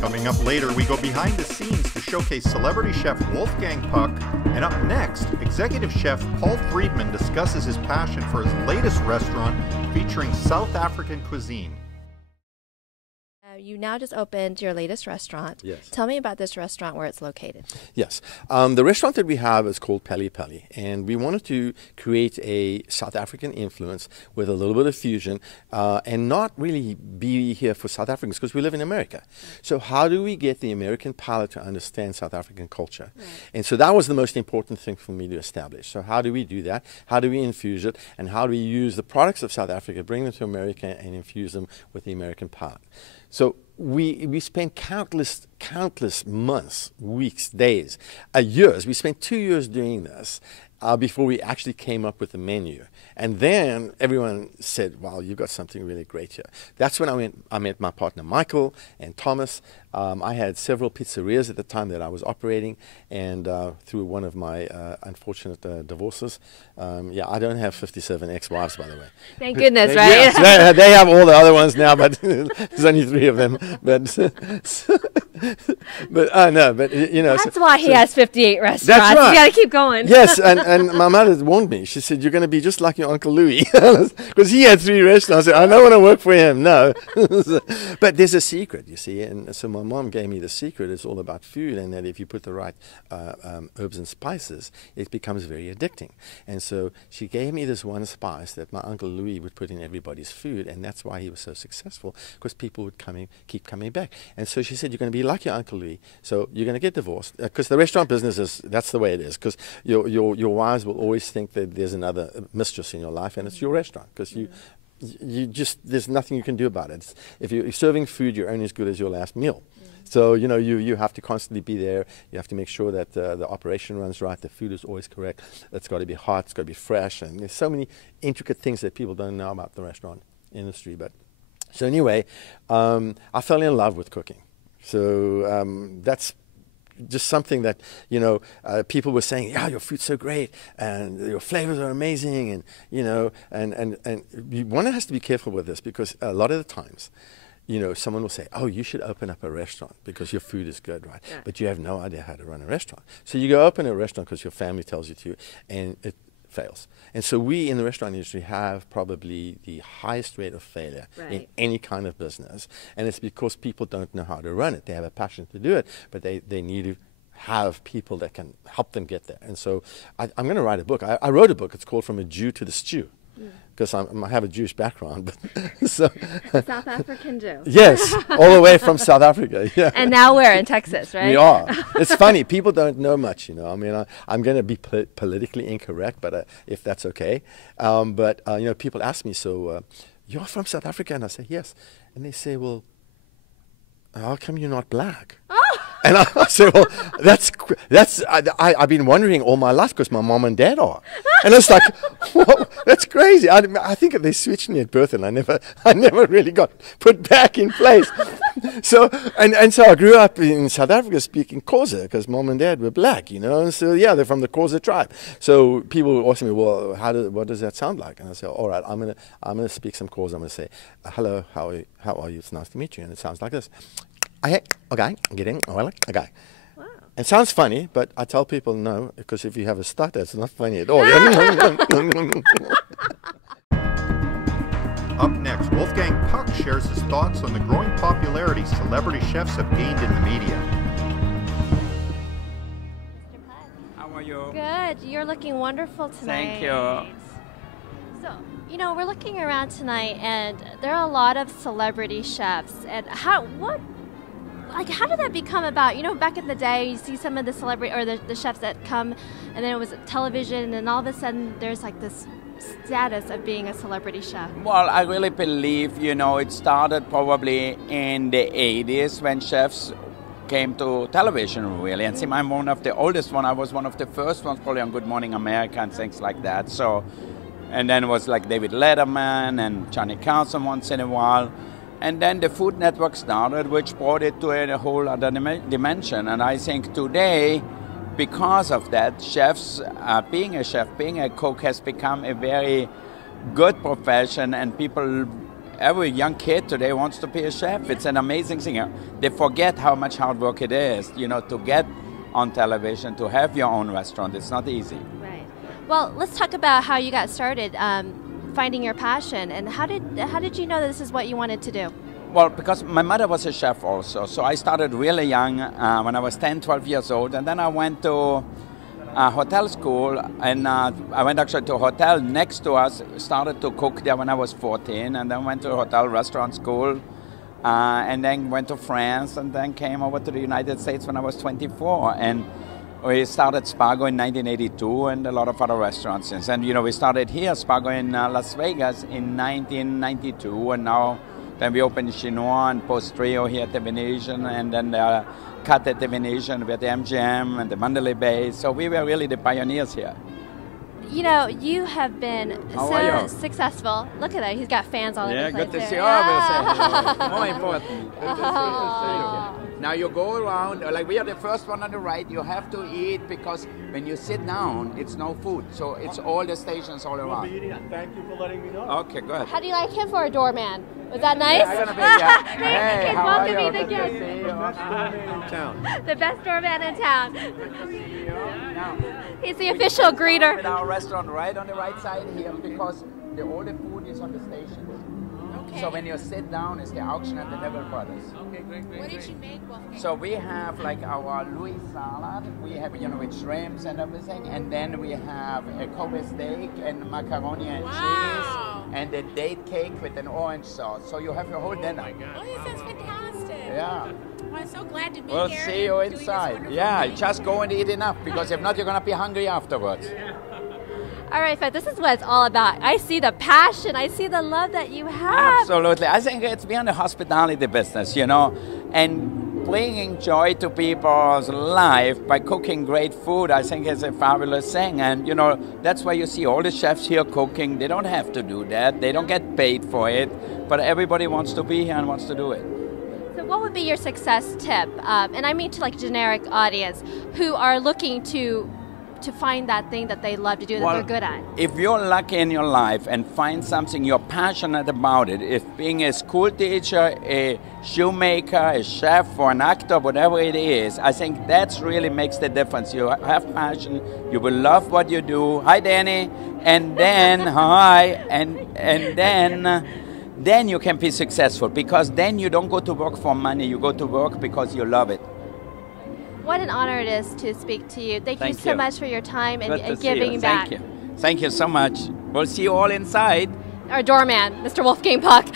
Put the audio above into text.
Coming up later, we go behind the scenes to showcase celebrity chef Wolfgang Puck. And up next, executive chef Paul Friedman discusses his passion for his latest restaurant featuring South African cuisine. You now just opened your latest restaurant. Yes. Tell me about this restaurant, where it's located. Yes. The restaurant that we have is called Peli Peli, and we wanted to create a South African influence with a little bit of fusion and not really be here for South Africans because we live in America. So how do we get the American palate to understand South African culture? Right. And so that was the most important thing for me to establish. So how do we do that? How do we infuse it? And how do we use the products of South Africa, bring them to America, and infuse them with the American palate? So we spent countless months, weeks, days, years. We spent 2 years doing this before we actually came up with the menu. And then everyone said, wow, you've got something really great here. That's when I met my partner Michael and Thomas. I had several pizzerias at the time that I was operating, and through one of my unfortunate divorces. I don't have 57 ex-wives, by the way. Thank goodness, right? Yes, they have all the other ones now, but there's only 3 of them. But you know. That's why he has 58 restaurants. That's right. You got to keep going. Yes, and my mother warned me. She said, you're going to be just like your Uncle Louis. Because he had 3 restaurants. I said, I don't want to work for him, no. But there's a secret, you see. And so my mom gave me the secret. It's all about food, and that if you put the right herbs and spices, it becomes very addicting. And so she gave me this one spice that my Uncle Louis would put in everybody's food, and that's why he was so successful, because people would keep coming back. And so she said, you're going to be like your Uncle Louis, so you're going to get divorced, because the restaurant business that's the way it is, because your wives will always think that there's another mistress in your life, and it's your restaurant, because you just, there's nothing you can do about it. If you're serving food, you're only as good as your last meal. So, you know, you have to constantly be there. You have to make sure that the operation runs right. The food is always correct. It's got to be hot. It's got to be fresh. And there's so many intricate things that people don't know about the restaurant industry. But so anyway, I fell in love with cooking. So that's just something that, you know, people were saying, yeah, your food's so great and your flavors are amazing. And, you know, and one has to be careful with this, because a lot of the times, you know, someone will say, oh, you should open up a restaurant because your food is good, right? Yeah. But you have no idea how to run a restaurant. So you go open a restaurant because your family tells you to, and it fails. And so we in the restaurant industry have probably the highest rate of failure in any kind of business. And it's because people don't know how to run it. They have a passion to do it, but they need to have people that can help them get there. And so I'm going to write a book. I wrote a book. It's called From a Jew to the Stew. Because I have a Jewish background. So South African Jew. Yes, all the way from South Africa. Yeah. And now we're in Texas, right? We are. It's funny. People don't know much, you know. I mean, I'm going to be politically incorrect, but if that's okay. You know, people ask me, so you're from South Africa? And I say, yes. And they say, well, how come you're not black? And I say, well, I've been wondering all my life because my mom and dad are. And it's like, whoa, that's crazy. I think they switched me at birth, and I never really got put back in place. So I grew up in South Africa speaking Xhosa because mom and dad were black, you know. And so yeah, they're from the Xhosa tribe. So people ask me, well, what does that sound like? And I say, all right, I'm gonna speak some Xhosa. I'm gonna say, hello, how are you? It's nice to meet you. And it sounds like this. Okay, getting okay. Wow. It sounds funny, but I tell people no, because if you have a stutter, it's not funny at all. Up next, Wolfgang Puck shares his thoughts on the growing popularity celebrity chefs have gained in the media. Mr. Puck. How are you? Good. You're looking wonderful tonight. Thank you. So, you know, we're looking around tonight, and there are a lot of celebrity chefs. And how did that become about? You know, back in the day, you see some of the celebrity or the chefs that come, and then it was television, and all of a sudden there's like this status of being a celebrity chef. Well, I really believe, you know, it started probably in the 80s when chefs came to television, really. And see, I'm one of the oldest one. I was one of the first ones, probably on Good Morning America and things like that. So, and then it was like David Letterman and Johnny Carson once in a while. And then the Food Network started, which brought it to a whole other dimension. And I think today, because of that, chefs, being a chef, being a cook has become a very good profession, and people every young kid today wants to be a chef. It's an amazing thing. They forget how much hard work it is, you know, to get on television, to have your own restaurant. It's not easy. Right. Well, let's talk about how you got started, finding your passion, and how did you know that this is what you wanted to do? Well, because my mother was a chef also, so I started really young when I was 10, 12 years old, and then I went to hotel school, and I went actually to a hotel next to us, started to cook there when I was 14, and then went to a hotel restaurant school, and then went to France, and then came over to the United States when I was 24, and we started Spago in 1982 and a lot of other restaurants since. And you know, we started here, Spago in Las Vegas in 1992, and now then we opened Chinois and Postrio here at the Venetian, and then Cut at the Venetian with the MGM and the Mandalay Bay. So we were really the pioneers here. You know, you have been How are so you? successful. Look at that. He's got fans all over the place. Good to there. see you. Oh, we'll say hello. More important. Good to see you. Now you go around, like we are the first one on the right, you have to eat because when you sit down, it's no food. So it's all the stations all around. Thank you for letting me know. Okay, good. How do you like him for a doorman? Was that nice? I'm gonna be, yeah. Hey, Hey, how are you? welcome me Good to again. see you. In town. The best doorman in town. Now, He's the official greeter. with our restaurant right on the right side here because all the food is on the stations. Okay. So when you sit down, it's the auction at the Neville Brothers. Okay, great. What did you make, Wolfgang? So we have like our Louis salad, we have, you know, with shrimps and everything, and then we have a Kobe steak and macaroni and Wow. cheese, and a date cake with an orange sauce. So you have your whole dinner. Oh, this sounds fantastic. Yeah. Well, I'm so glad to be We'll here. see you and doing this inside. wonderful Yeah, thing. just go and eat enough, because if not, you're gonna be hungry afterwards. All right, Fred, this is what it's all about. I see the passion. I see the love that you have. Absolutely. I think it's beyond the hospitality business, you know, and bringing joy to people's life by cooking great food, I think is a fabulous thing. And, you know, that's why you see all the chefs here cooking. They don't have to do that. They don't get paid for it. But everybody wants to be here and wants to do it. So what would be your success tip? And I mean to like generic audience who are looking to find that thing that they love to do, that they're good at. If you're lucky in your life and find something you're passionate about it, if being a school teacher, a shoemaker, a chef, or an actor, whatever it is, I think that's really makes the difference. You have passion, you will love what you do. Hi, Danny. And then, hi, and then you can be successful, because then you don't go to work for money, you go to work because you love it. What an honor it is to speak to you. Thank you so much for your time Good to and see you. giving back. Thank you. Thank you so much. We'll see you all inside. Our doorman, Mr. Wolfgang Puck.